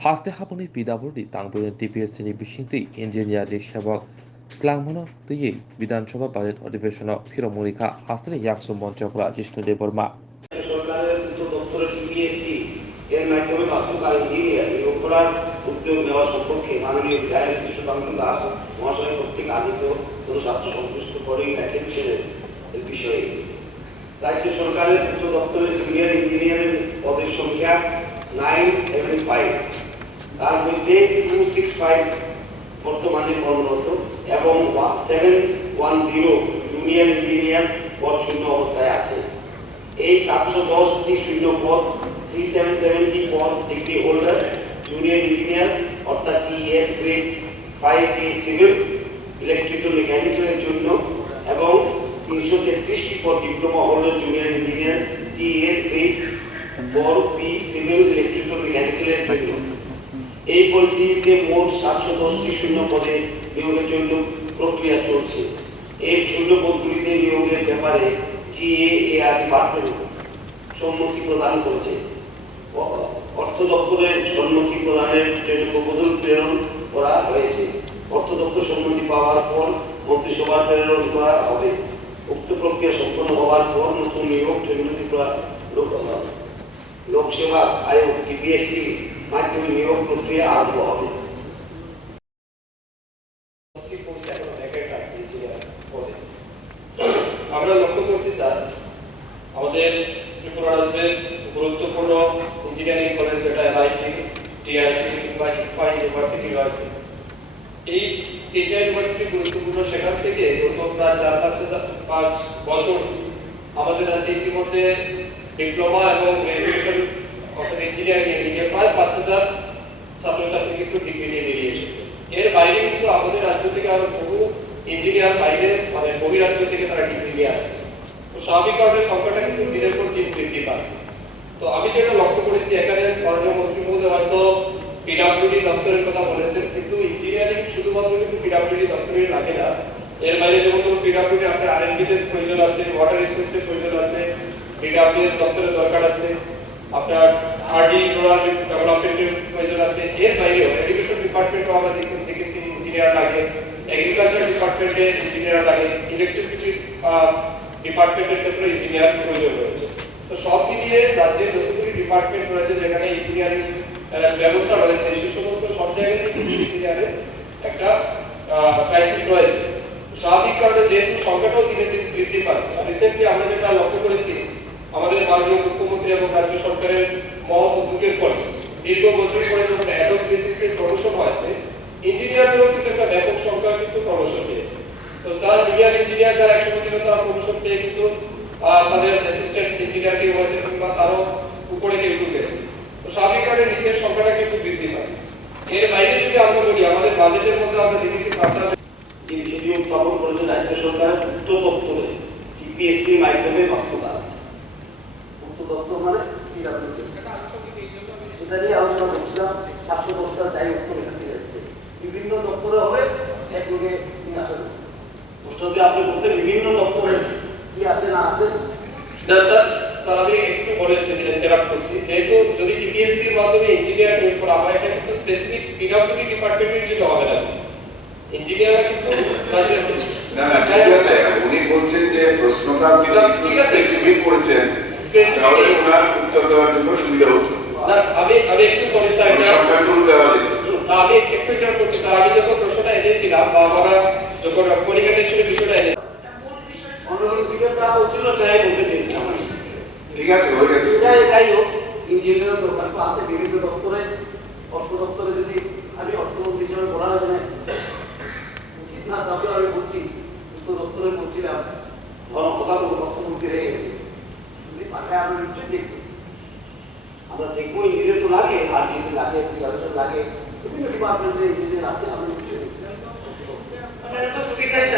하스테하보니 비다보리 당부는 DPS니 비싱티 인지니어리 샤박 ক্লাংমনো তুই বিধানসভা বাজেট অধিবেশন ফিরমরিখা হাসতে ইয়াকসু মঞ্চ করা জিষ্ণু দেববর্মা সরকারের উদ্যোগ দপ্তরের টিপিএসসি এর মাধ্যমে বাস্তবকাল ইঞ্জিনিয়ার নিয়োগ করার উদ্যোগ নেওয়া সম্পর্কে মাননীয় বিধায়ক শ্রী সুকান্ত দাস মহাশয় কর্তৃক আদিত কোনো ছাত্র সন্তুষ্ট করেই অ্যাটেনশনের বিষয়ে রাজ্য সরকারের উদ্যোগ দপ্তরের জুনিয়র ইঞ্জিনিয়ারের পদের সংখ্যা 975, তার মধ্যে 265 বর্তমানে কর্মরত এবং 710 জুনিয়র ইঞ্জিনিয়ার পদ শূন্য অবস্থায় আছে। এই 710টি শূন্য পদ 3770 পদ ডিগ্রি হোল্ডার জুনিয়র ইঞ্জিনিয়ার অর্থাৎ TS grade 5A civil electrical মেকানিক্যালের জন্য এবং 333টি পদ diploma holder junior engineer TS grade 4B civil electrical মেকানিক্যালের জন্য। এই পরিস্থিতিতে মোট 710টি শূন্য পদে নিয়োগের জন্য প্রক্রিয়া চলছে। এই শূন্য পদগুলিতে নিয়োগের ব্যাপারে GAAR ডিপার্টমেন্ট সম্মতি প্রদান করেছে। অর্থ দপ্তরের সম্মতি প্রদানের জন্য প্রপোজাল প্রেরণ করা হয়েছে। অর্থ দপ্তর সম্মতি পাওয়ার পর মন্ত্রিসভায় প্রেরণ করা হবে। উক্ত প্রক্রিয়া সম্পন্ন হওয়ার পর নতুন নিয়োগ জন্য ত্রিপুরা লোকসেবা আয়োগ TPSC মাধ্যমে নিয়োগ প্রক্রিয়া আরম্ভ হবে। আমরা লক্ষ্য করছি স্যার, আমাদের ত্রিপুরা রাজ্যের গুরুত্বপূর্ণ ইঞ্জিনিয়ারিং কলেজ যেটা MIT, TIT কিংবা IFA ইউনিভার্সিটি রয়েছে, এই তিনটা ইউনিভার্সিটি গুরুত্বপূর্ণ। সেখান থেকে গত প্রায় 4-5 বছর আমাদের রাজ্যে ইতিমধ্যে ডিপ্লোমা এবং গ্রাজুয়েশন অর্থাৎ ইঞ্জিনিয়ারিং নিয়ে প্রায় 5000 ছাত্রছাত্রী কিন্তু ডিগ্রি নিয়ে বেরিয়ে এসেছে। এর বাইরে কিন্তু আমাদের রাজ্য থেকে আরো বহু ইঞ্জিনিয়ার বাইরে মানে বহিরাজ্য থেকে তারা ডিগ্রি নিয়ে আসছে। তো স্বাভাবিকভাবে সংখ্যাটা কিন্তু দিনের পর দিন বৃদ্ধি পাচ্ছে। তো আমি যেটা লক্ষ্য করেছি, এখানে মাননীয় মন্ত্রী মহোদয় হয়তো পিডব্লিউডি দপ্তরের কথা বলেছেন, কিন্তু ইঞ্জিনিয়ারিং শুধুমাত্র কিন্তু পিডব্লিউডি দপ্তরেই লাগে না। এর বাইরে যেমন পিডব্লিউডি আপনার R&D এর প্রয়োজন আছে, ওয়াটার রিসোর্সের প্রয়োজন আছে, DWS দপ্তরের দরকার আছে, আপনার RD রুরাল ডেভেলপমেন্টের প্রয়োজন আছে। এর বাইরেও এডুকেশন ডিপার্টমেন্টও আমরা দেখেছি ইঞ্জিনিয়ার লাগে, এগ্রিকালচার ডিপার্টমেন্টে ইঞ্জিনিয়ার লাগে, ইলেকট্রিসিটি ডিপার্টমেন্টের ক্ষেত্রে ইঞ্জিনিয়ার প্রয়োজন রয়েছে। তো সব মিলিয়ে রাজ্যে যতগুলি ডিপার্টমেন্ট রয়েছে যেখানে ইঞ্জিনিয়ারিং ব্যবস্থা রয়েছে, সেই সমস্ত সব জায়গায় কিন্তু ইঞ্জিনিয়ারের একটা ক্রাইসিস রয়েছে। স্বাভাবিক কারণে যেহেতু সংখ্যাটাও দিনে দিন বৃদ্ধি পাচ্ছে, রিসেন্টলি আমরা যেটা লক্ষ্য করেছি, আমাদের মাননীয় মুখ্যমন্ত্রী এবং রাজ্য সরকারের মহৎ উদ্যোগের ফলে দীর্ঘ বছর পরে যখন অ্যাডক বেসিসে প্রমোশন হয়েছে, ইঞ্জিনিয়ারদেরও কিন্তু একটা ব্যাপক সংখ্যা কিন্তু প্রমোশন পেয়েছে। তো তারা জুনিয়র ইঞ্জিনিয়ার যারা একসময় ছিল তারা প্রমোশন পেয়ে কিন্তু তাদের অ্যাসিস্ট্যান্ট ইঞ্জিনিয়ার কেউ হয়েছে কিংবা তারও উপরে কেউ ঢুকেছে। তো স্বাভাবিক কারণে নিচের সংখ্যাটা কিন্তু বৃদ্ধি পাচ্ছে। এর বাইরে যদি আমরা বলি, আমাদের বাজেটের মধ্যে আমরা দেখেছি যে বিষয়টি উত্থাপন করেছে রাজ্য সরকারের উচ্চ দপ্তরে TPSC মাধ্যমে বাস্তবায়ন। উচ্চ দপ্তর মানে সেটা নিয়ে আলোচনা করছিলাম। 710টা যাই উত্তর এখান থেকে এসেছে, বিভিন্ন দপ্তরে হবে একযোগে নিয়ে আসেন। প্রশ্নটি আপনি বলতে বিভিন্ন দপ্তরে কি আছে না আছে স্যার আমি একটু বলে ইন্টারাপ্ট করছি। যেহেতু যদি TPSC এর মাধ্যমে ইঞ্জিনিয়ার নিয়োগ করা হয়, এটা কিন্তু স্পেসিফিক পিডব্লিউডি ডিপার্টমেন্টের জন্য হবে না। ইঞ্জিনিয়ার কিন্তু রাজ্যের না না ঠিক আছে, উনি বলছেন যে প্রশ্নটা আপনি স্পেসিফিক করেছেন, তাহলে ওনার উত্তর দেওয়ার জন্য সুবিধা হতো। না আমি একটু সরি স্যার, এটা সংখ্যাগুলো দেওয়া যেত। আমি একটু ইন্টারাপ্ট করছি স্যার। আমি যখন প্রশ্নটা এনেছিলাম বা আমরা যখন পলিকাটেশনের বিষয়টা এনেছিলাম, অনলাইন স্পিকার যা বলছিল তাই বলতে চেয়েছিলাম। ঠিক আছে, হয়ে গেছে। যাই হোক, ইঞ্জিনিয়ার দরকার তো আছে বিভিন্ন দপ্তরে। অর্থ দপ্তরে যদি আমি অর্থমন্ত্রী হিসেবে বলা যায় না উচিত না, তবে আমি বলছি উত্তর দপ্তরে বলছিলাম কথা অর্থমন্ত্রী হয়ে গেছে, যদি পাঠায় আমরা নিশ্চয়ই দেখবো। আমরা দেখবো ইঞ্জিনিয়ার তো লাগে, আর যদি লাগে এগ্রিকালচার লাগে, বিভিন্ন ডিপার্টমেন্টের ইঞ্জিনিয়ার আছে, আমরা নিশ্চয়ই দেখবো। Speaker sir